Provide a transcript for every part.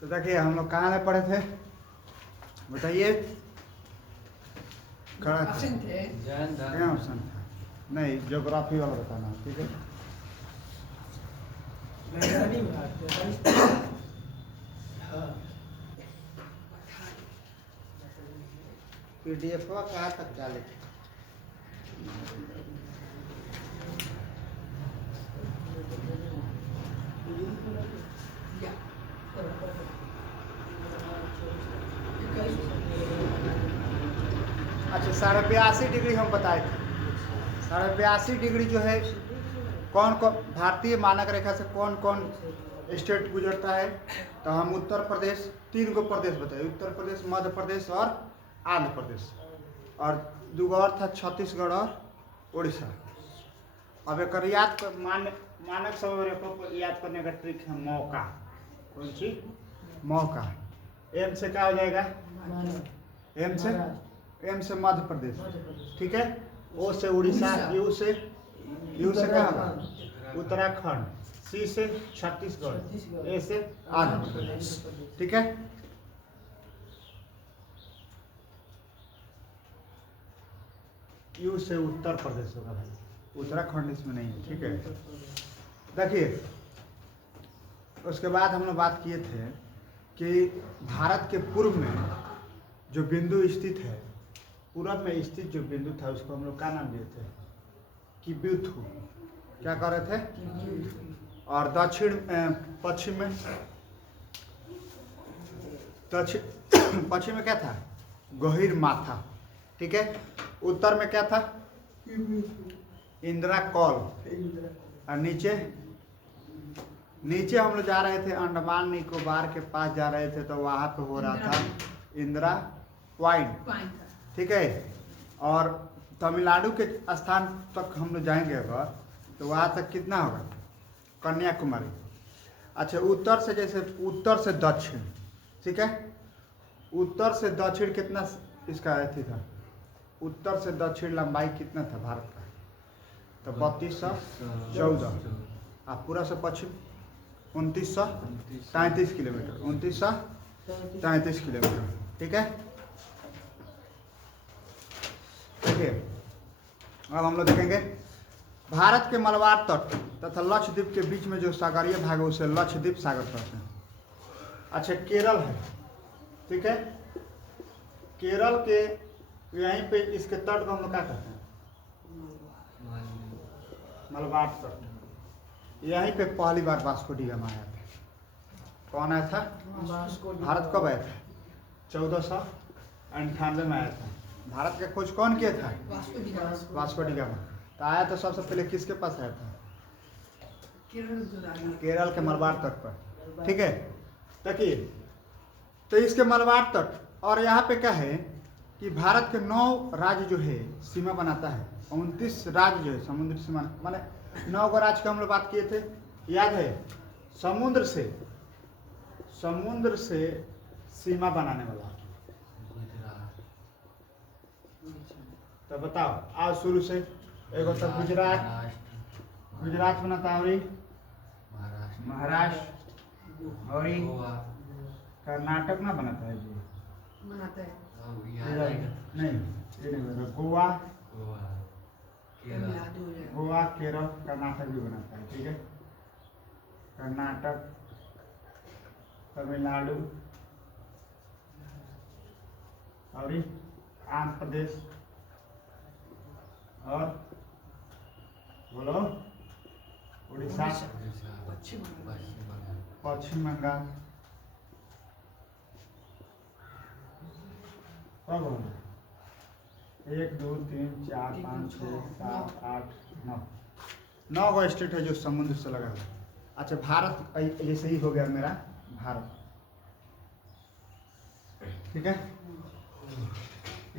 तो देखिए हम लोग कहाँ पढ़े थे बताइए। ऑप्शन थे। क्या ऑप्शन था? नहीं, ज्योग्राफी वाला बताना, ठीक है। PDF कहाँ तक डाले थे? अच्छा, 82.5 डिग्री हम बताए थे। 82.5 डिग्री जो है कौन कौन भारतीय मानक रेखा से कौन कौन स्टेट गुजरता है? तो हम उत्तर प्रदेश, 3 गो प्रदेश बताए, उत्तर प्रदेश, मध्य प्रदेश और आंध्र प्रदेश, और 2 और था छत्तीसगढ़ और उड़ीसा। अब एक याद कर, मानक समरेखा को याद करने का ट्रिक है मौका। कौन सी? मौका। एम से क्या हो जाएगा? एम से मध्य प्रदेश, ठीक है। ओ से उड़ीसा, यू से क्या होगा? उत्तराखंड, सी से छत्तीसगढ़, ए से आंध्र प्रदेश, ठीक है। यू से उत्तर प्रदेश होगा भाई, उत्तराखंड इसमें नहीं है, ठीक है। देखिए उसके बाद हम लोग बात किए थे कि भारत के पूर्व में जो बिंदु स्थित है, पूरब में स्थित जो बिंदु था उसको हम लोग क्या नाम दिए थे? किब्यूथु। क्या कर रहे थे? और दक्षिण पश्चिम में क्या था? गहीर माथा, ठीक है। उत्तर में क्या था? इंदिरा कौल। और नीचे हम लोग जा रहे थे अंडमान निकोबार के पास जा रहे थे, तो वहां पे हो रहा था इंदिरा पॉइंट, ठीक है। और तमिलनाडु के स्थान तक हम लोग जाएंगे अगर, तो वहां तक कितना होगा? कन्याकुमारी। अच्छा, उत्तर से जैसे उत्तर से दक्षिण, ठीक है। उत्तर से दक्षिण कितना इसका अथी था? उत्तर से दक्षिण लंबाई कितना था भारत का? तो 3214। आप पूरा से पश्चिम 2933 किलोमीटर, 2933 किलोमीटर, ठीक है। देखिए अब हम लोग देखेंगे भारत के मलबार तट तथा लक्षद्वीप के बीच में जो सागरीय भाग है उसे लक्षद्वीप सागर कहते हैं। अच्छा, केरल है, ठीक है। केरल के यहीं पे इसके तट को हम लोग क्या कहते हैं? मलबार तट। यहीं पे पहली बार वास्को डी गामा आया था। कौन आया था? भारत कब आया था? 1498 में आया था। भारत का खोज कौन किया था? Vasco D gamma. तो आया तो सबसे पहले किसके पास आया था? केरल के मलबार तट पर, ठीक है। देखिए तो इसके मलबार तट, और यहाँ पे क्या है कि भारत के 9 राज्य जो है सीमा बनाता है, 29 राज्य जो है समुद्र सीमा, माने 9 गो राज्य का हम लोग बात किए थे, याद है? समुद्र से सीमा बनाने वाला। तो बताओ, आज शुरू से एगो तो गुजरात बनाता है, महाराष्ट्र और कर्नाटक ना बनाता है जी, बनाता है नहीं, गोवा, केरल, कर्नाटक भी बनाता है, ठीक है। कर्नाटक, तमिलनाडु और आंध्र प्रदेश और बोलो उड़ीसा, पश्चिम बंगाल, कब होगा? 1 2 3 4 5 6 7 8 9 गो स्टेट है जो समुद्र से लगा है। अच्छा, भारत ऐसे ही हो गया मेरा भारत, ठीक है।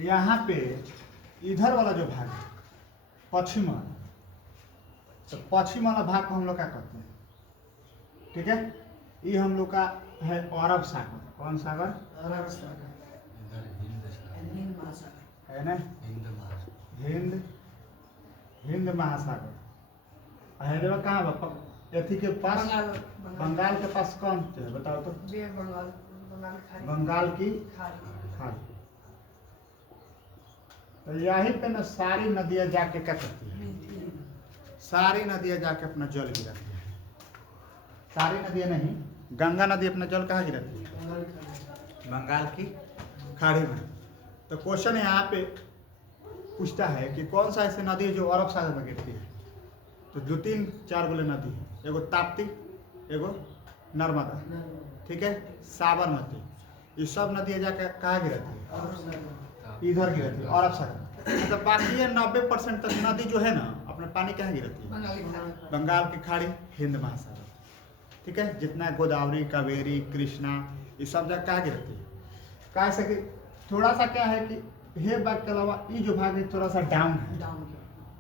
यहाँ पे इधर वाला जो भाग है पश्चिम वाला, तो पश्चिम वाला भाग को हम लोग क्या कहते हैं? ठीक है, ये हम लोग का है अरब सागर। कौन सागर? अरब सागर, हिंद महासागर है ना, हिंद महासागर। हैदराबाद कहाँ बा? एथी के पास बंगाल बंगाल के पास कौन है बताओ तो? बे बंगाल बंगाल खाड़ी बंगाल की खाड़ी खाड़ी। तो यहीं पे ना सारी नदियां जाके क्या करती है? मिलती है। सारी नदियां जाके अपना जल गिराती है। सारी नदियां नहीं, गंगा नदी अपना जल कहाँ गिराती है? बंगाल खाड़ी बंगाल की खाड़ी में। तो क्वेश्चन यहाँ पे पूछता है कि कौन सा ऐसी नदी है जो अरब सागर में गिरती है? तो 2-3-4 गोले नदी है। एगो ताप्ती, एगो नर्मदा, ठीक है, साबरमती। ये सब नदियाँ जाके कहाँ गिरती है? इधर गिरती है अरब सागर। तो बाकी ये 90% तक नदी जो है ना अपना पानी कहाँ गिरती है? बंगाल की खाड़ी बंगाल की खाड़ी, हिंद महासागर, ठीक है। जितना गोदावरी, कावेरी, कृष्णा, ये सब जगह कहाँ गिरती है? कहा से कि थोड़ा सा क्या है कि हे बाग के अलावा ये जो भाग है थोड़ा सा डाउन है, डाउन की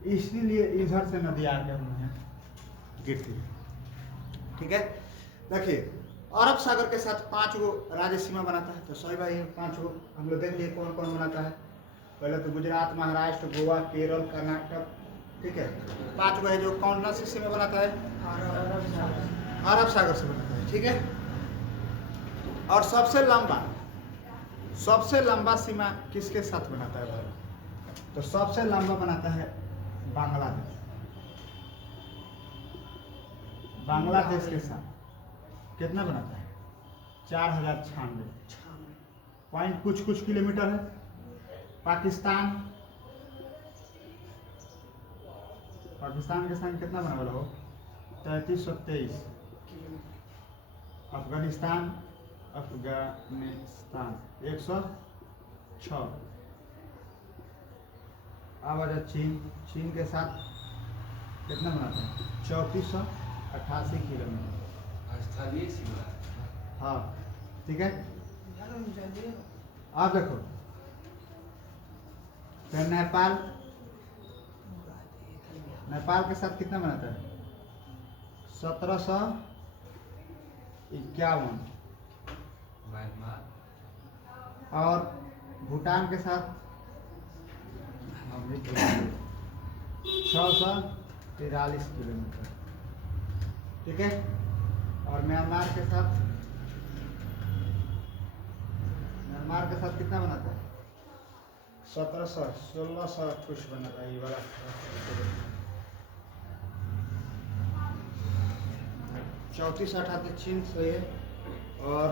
इसलिए इधर से नदी आके हम यहाँ गिरती है, ठीक है। देखिए अरब सागर के साथ 5 गो राज्य सीमा बनाता है। तो सही भाई 5 गो हम लोग देख लिए कौन कौन बनाता है। पहले तो गुजरात, महाराष्ट्र, गोवा, केरल, कर्नाटक, ठीक है। 5 गो है जो कौन सी सीमा बनाता है? अरब सागर से बनाता है, ठीक है। और सबसे लंबा सीमा किसके साथ बनाता है भारत? तो सबसे लंबा बनाता है बांग्लादेश। बांग्लादेश के साथ कितना बनाता है? 4096 पॉइंट कुछ किलोमीटर है। पाकिस्तान के संग कितना बना वाला हो? 3323। अफगानिस्तान 106। अब आ जाए चीन के साथ कितना बनाता है? 3488 किलोमीटर स्थलीय सीमा। हाँ, ठीक है। जानो आप देखो फिर नेपाल के साथ कितना बनाता है? 1751। म्यांमार और भूटान के साथ 643 किलोमीटर, ठीक है। और म्यांमार के साथ कितना बनाता है? 1600 कुछ बनाता है ये वाला। 3488 चीन से है। और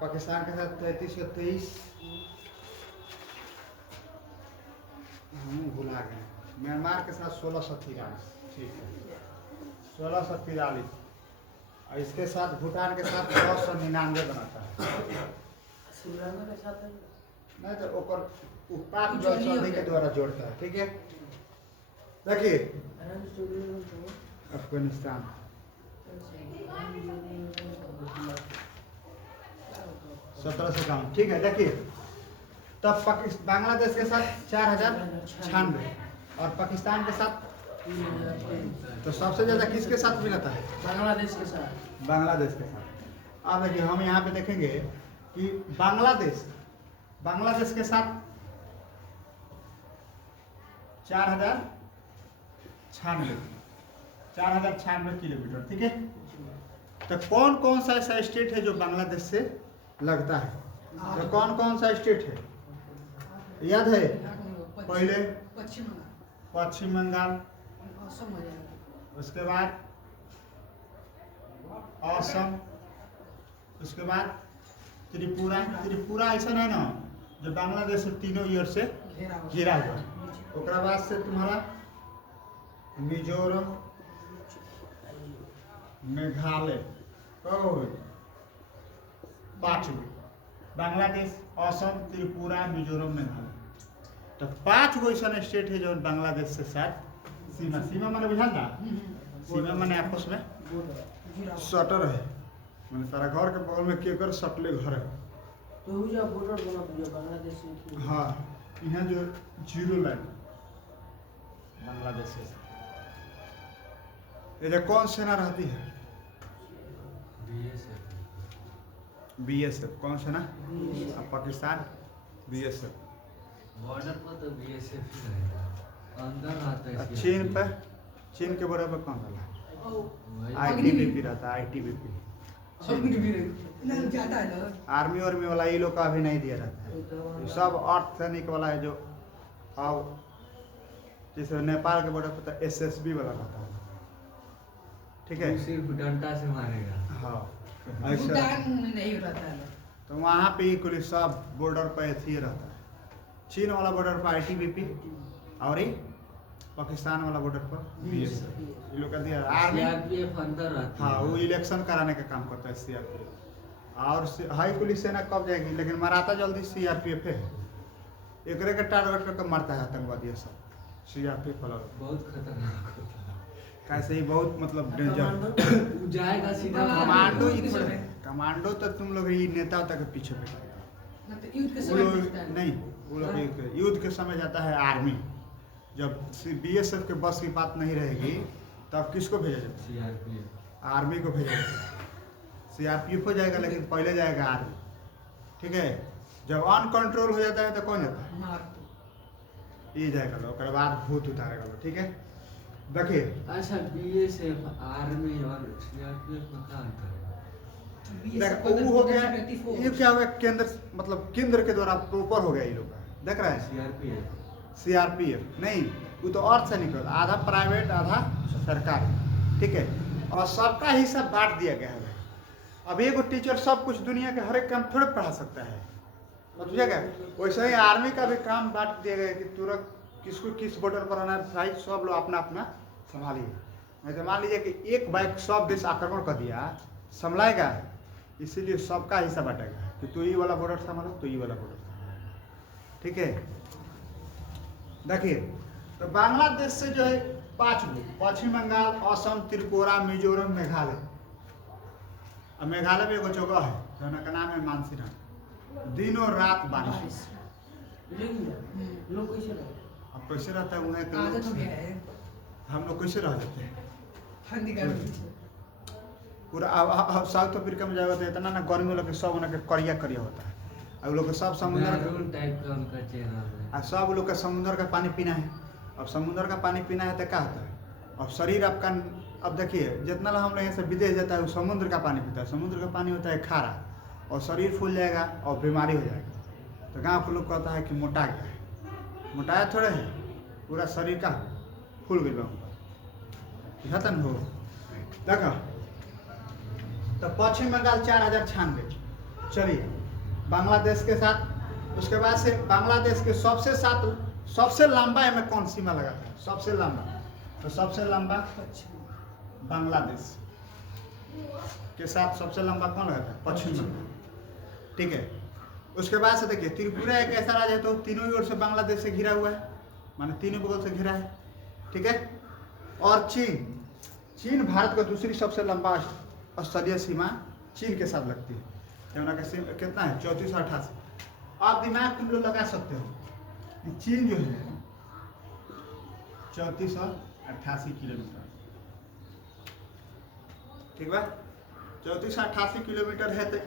पाकिस्तान के साथ 3323 हम भुला गए। म्यांमार के साथ 1643, ठीक है, 1643। और इसके साथ भूटान के साथ 999 बनाता है। श्रीलंका के साथ नहीं तो ओकर पाक जल संधि के द्वारा जोड़ता है, ठीक है। देखिए अफगानिस्तान 1751, ठीक है। देखिए तब बांग्लादेश के साथ 4096 और पाकिस्तान के साथ। तो सबसे ज्यादा किसके साथ मिलाता है? बांग्लादेश के साथ बांग्लादेश के साथ। अब देखिए हम यहाँ पे देखेंगे कि बांग्लादेश के साथ 4096 किलोमीटर, ठीक है। तो कौन कौन सा ऐसा स्टेट है जो बांग्लादेश से लगता है? तो कौन सा स्टेट है याद है? पहले पश्चिम बंगाल, उसके बाद असम, उसके बाद त्रिपुरा ऐसा है ना जो बांग्लादेश से तीनों ईयर से घिरा हुआ। ओकरा बाद से तुम्हारा मिजोरम, मेघालय, 5 बांग्लादेश, असम, त्रिपुरा, मिजोरम, मेघालय। तो 5 गो ऐसा स्टेट है जो बांग्लादेश से साथ सीमा माने बुझा ना? सीमा माने आपस में सटर है, मैंने तारा घर के बगल में केकर सटले घर है। तो जो बॉर्डर बना दिया बांग्लादेश से। हाँ, यहाँ जो 0 लाइन बांग्लादेश से। ये कौन सेना रहती है? बीएसएफ। कौन सेना? और पाकिस्तान बीएसएफ। बॉर्डर पर तो बीएसएफ ही रहेगा, अंदर आता है चीन पे चीन के बॉर्डर पर कौन रहता है? वही आईटीबीपी रहता है, आईटीबीपी। ज्यादा है ना। आर्मी वार्मी वाला ये लोग का अभी नहीं दिया रहता है, ये सब अर्धसैनिक वाला है जो अब जैसे नेपाल के बॉर्डर पर तो एसएसबी वाला रहता है, ठीक है। वो सिर्फ डंडा से मारेगा। हाँ ऐसा भूटान में नहीं रहता है। तो वहाँ पे इक्वली सब बॉर्डर पर ऐसे ही रहता है। चीन वाला बॉर्डर पर आईटीबीपी और ये पाकिस्तान वाला बॉर्डर पर बीएसएफ, ये लोग का दिया आर्मी। सीआरपीएफ अंदर रहती हाँ है। वो इलेक्शन कराने का काम करता है सीआरपीएफ। और हाई पुलिस सेना कब जाएगी, लेकिन मराता जल्दी सीआरपीएफ है। एकरे के टारगेट करके मारता है आतंकवादी सब सीआरपीएफ वाला लोग। बहुत खतरनाक होता है। कैसे ही बहुत मतलब डेंजर। वो जाएगा सीधा कमांडो ही थोड़े, कमांडो तो तुम लोग ये नेता उता के पीछे बैठे मतलब युद्ध के वो समय लोग मिलता है। नहीं, वो लोग युद्ध के समय जाता है आर्मी। जब बीएसएफ के बस की बात नहीं रहेगी तब किसको भेजा जाता है? सीआरपीएफ। आर्मी को भेजा जाता है। सीआरपीएफ हो जाएगा लेकिन पहले जाएगा आर्मी, ठीक है। जब अनकंट्रोल हो जाता है तो कौन जाता है? मार दो। ये जाएगा लोग, उसके बाद भूत उतारेगा लोग, ठीक है। देखिए अच्छा बीएसएफ आर्मी और सीआरपीएफ में क्या अंतर है? देख वो हो गया, ये क्या हो गया केंद्र, मतलब केंद्र के द्वारा प्रॉपर हो गया ये लोग का, देख रहा है। सीआरपीएफ सीआरपीएफ नहीं, वो तो अर्थ से निकल, आधा प्राइवेट आधा सरकारी, ठीक है। और सबका हिस्सा बांट दिया गया है। अब एगो टीचर सब कुछ दुनिया के हर एक काम थोड़े पढ़ा सकता है, समझिएगा। वैसे ही आर्मी का भी काम बांट दिया गया है कि तुरंत किसको किस बॉर्डर पर आना है, भाई सब लोग अपना अपना संभालिए। नहीं तो मान लीजिए कि एक बाइक सब देश आक्रमण कर दिया, संभलाएगा? इसीलिए सबका हिस्सा बांटेगा कि तू ये वाला बॉर्डर संभालो, तो ये वाला बॉर्डर संभालो, ठीक है। देखिए तो बांग्लादेश से जो है 5 लोग, पश्चिम बंगाल, असम, त्रिपुरा, मिजोरम, मेघालय। अब मेघालय में एगो जगह है का नाम है मानसीराम, दिनों रात बारिश। लोग कैसे रहे? अब कैसे रहता है उन्हें आदत हो गया है। हम लोग कैसे रह जाते हैं ठंडी गर्मी से। पूरा। अब साउथ अफ्रीका में जाओगे तो इतना ना गर्मी लगे, सब उनके करिया करिया होता है। अब लोग के सब समुद्र मैरून टाइप का उनका चेहरा है। और सब लोग का समुद्र का पानी पीना है। अब समुद्र का पानी पीना है तो क्या होता है? अब शरीर आपका, अब देखिए जितना लोग हम लोग यहाँ से विदेश जाता है वो समुद्र का पानी पीता है। समुद्र का पानी होता है खारा, और शरीर फूल जाएगा और बीमारी हो जाएगा। तो गाँव के लोग कहता है कि मोटा गया है, मोटाया थोड़े है, पूरा शरीर का फूल गया खत्म हो। देखो तो पश्चिम बंगाल 4096, चलिए बांग्लादेश के साथ। उसके बाद से बांग्लादेश के सबसे लंबा में कौन सीमा लगाता है? सबसे लंबा, तो सबसे लंबा बांग्लादेश के साथ सबसे लंबा कौन लगाता है? पश्चिम बंगाल, ठीक है। उसके बाद से देखिए त्रिपुरा एक ऐसा राज्य है तो तीनों ही ओर से बांग्लादेश से घिरा हुआ है, माने तीनों बगल से घिरा है, ठीक है। और चीन भारत का दूसरी सबसे लंबा स्थलीय सीमा चीन के साथ लगती है। यमुना का सीमा कितना है? 3488। आप दिमाग तुम लोग लगा सकते हो कि चीन जो है 3488 किलोमीटर, ठीक है। 3488 किलोमीटर है तो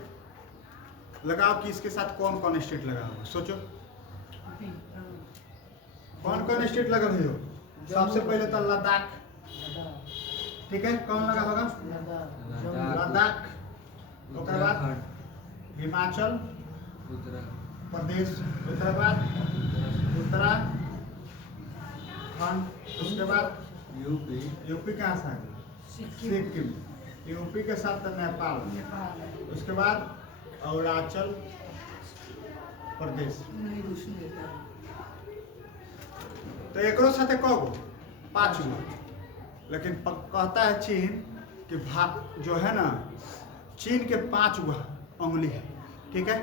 लगाओ कि इसके साथ कौन कौन स्टेट लगा हुआ, सोचो कौन कौन स्टेट लगा हुई हो। सबसे पहले तो लद्दाख, ठीक है, कौन लगा होगा? लद्दाख। उसके बाद हिमाचल प्रदेश, उत्तराखंड, उसके बाद यूपी कहाँ से आ गया? सिक्किम। यूपी के साथ तो नेपाल, उसके बाद अरुणाचल प्रदेश। तो एक साथ कौ 5 गो, लेकिन कहता है चीन कि जो है ना, चीन के 5 गो उंगली है, ठीक है।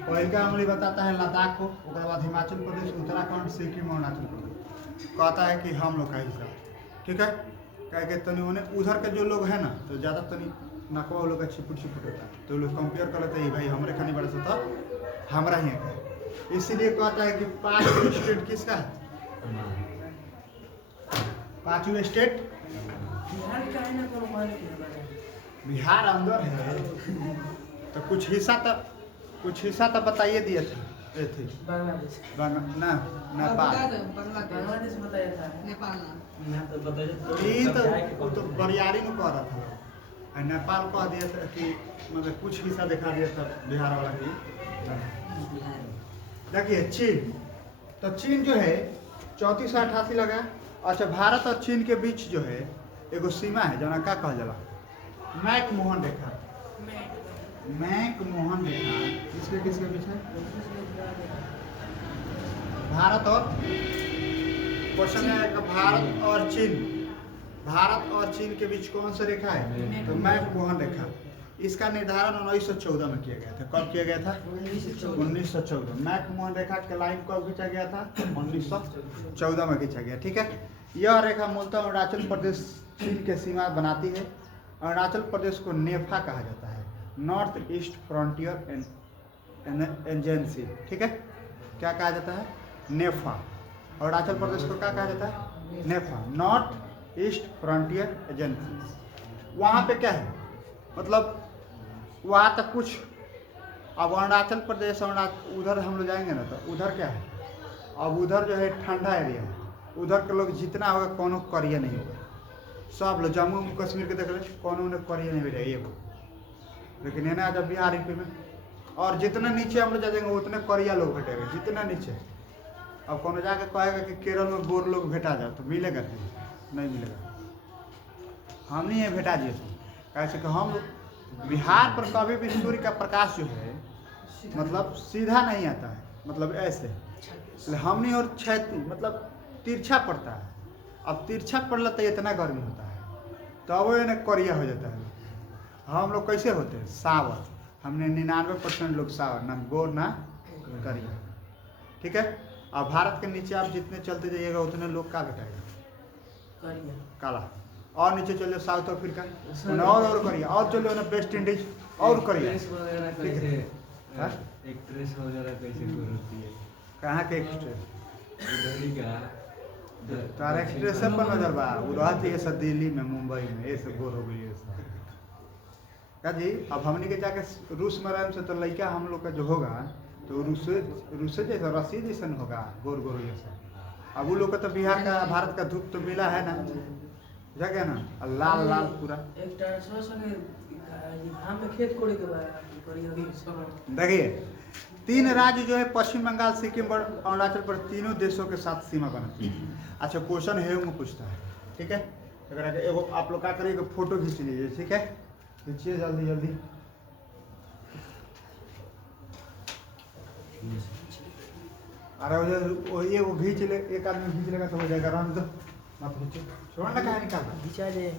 पहल का उंगली बताता है लद्दाख को, उसके बाद हिमाचल प्रदेश, उत्तराखंड, सिक्किम, अरुणाचल प्रदेश। कहता है कि हम लोग का हिस्सा, ठीक है। कह के तनी उन्हें उधर के जो लोग हैं ना तो ज़्यादा तनी नकवा लोग का छिपुट होता है, तो लोग कंपेयर कर लेते हैं भाई हमारे खानी बड़ा सा था हमारा ही है। इसीलिए कहता है कि 5 स्टेट किसका है? 5 स्टेट बिहार अंदर है, तो कुछ हिस्सा तो बताइए दिए थे। ये थी बांग्लादेश ना नेपाल बांग्लादेश बताया था नेपाल ना यहाँ तो बताया ये तो वो तो बरियारी में कह रहा था और नेपाल कह दिया था कि मतलब कुछ हिस्सा दिखा दिया था बिहार वाला की देखिए चीन तो चीन जो है 3488 लगा। अच्छा भारत और चीन के बीच जो है एगो सीमा है जो का कहल जाला मैकमोहन रेखा। मैकमोहन रेखा किसके किसके बीच है? भारत और क्वेश्चन है कि भारत और चीन के बीच कौन सा रेखा है? तो मैकमोहन रेखा। इसका निर्धारण 1914 में किया गया था। कब किया गया था? 1914। मैकमोहन रेखा के लाइन कब खींचा गया था? 1914 में खींचा गया। ठीक है, यह रेखा मूलतः अरुणाचल प्रदेश चीन के सीमा बनाती है। अरुणाचल प्रदेश को नेफा कहा जाता है, नॉर्थ ईस्ट फ्रंटियर एजेंसी। ठीक है, क्या कहा जाता है? नेफा। अरुणाचल प्रदेश को क्या कहा जाता है? नेफा, नॉर्थ ईस्ट फ्रंटियर एजेंसी। वहाँ पे क्या है मतलब वहाँ तक कुछ। अब अरुणाचल प्रदेश उधर हम लोग जाएंगे ना तो उधर क्या है? अब उधर जो है ठंडा एरिया है, उधर के लोग जितना होगा कोनो करिया नहीं होगा। सब लोग जम्मू कश्मीर के देख ले कोनो ने करिया नहीं भेजा एगो, लेकिन है ना जब बिहार यूपी में और जितना नीचे हम लोग जाएंगे उतने करिया लोग भेटेंगे जितना नीचे। अब कोनो जाके कहेगा कि केरल में गोर लोग भेटा जाए तो मिलेगा नहीं मिलेगा। हम नहीं है भेटा दिए कैसे कि हम बिहार पर कभी भी सूर्य का प्रकाश जो है मतलब सीधा नहीं आता है, मतलब ऐसे हम नहीं और क्षैतिज मतलब तिरछा पड़ता है। अब तिरछा पड़ला तो इतना गर्मी होता है तो अब वो करिया हो जाता है। हम लोग कैसे होते हैं? सावर। हमने 99% लोग सावर, ना गोर ना करिया। ठीक है, अब भारत के नीचे आप जितने चलते जाइएगा उतने लोग का घटाएगा? काला। और नीचे चलो साउथ अफ्रीका और करिया, और चलो ना वेस्ट इंडीज और करिया। एक्ट्रेस वगैरह कैसे होती है? कहाँ के एक्सट्रेस? उधर ही का तारा एक्सप्रेस पर नजर बा उधर थी सब दिल्ली में मुंबई में ये सब गोर हो गई है सब का जी। अब हमने के जाके रूस में रहे से तो लड़का हम लोग का जो होगा तो रूसे जैसा रसी जैसा होगा गोर गोर जैसा। अब वो लोग का तो बिहार का भारत का धूप तो मिला है ना जगह ना लाल लाल पूरा। देखिए 3 राज्य जो है पश्चिम बंगाल, सिक्किम और अरुणाचल पर तीनों देशों के साथ सीमा बनाती है। अच्छा क्वेश्चन है वो पूछता है। ठीक है, अगर एगो आप लोग क्या करिएगा फोटो खींच लीजिए। ठीक है, खींचिए जल्दी जल्दी। अरे ये वो खींच ले, एक आदमी खींच लेगा तो हो जाएगा। रन दो मत खींचो, छोड़ना कहाँ निकाल खिंचा जाए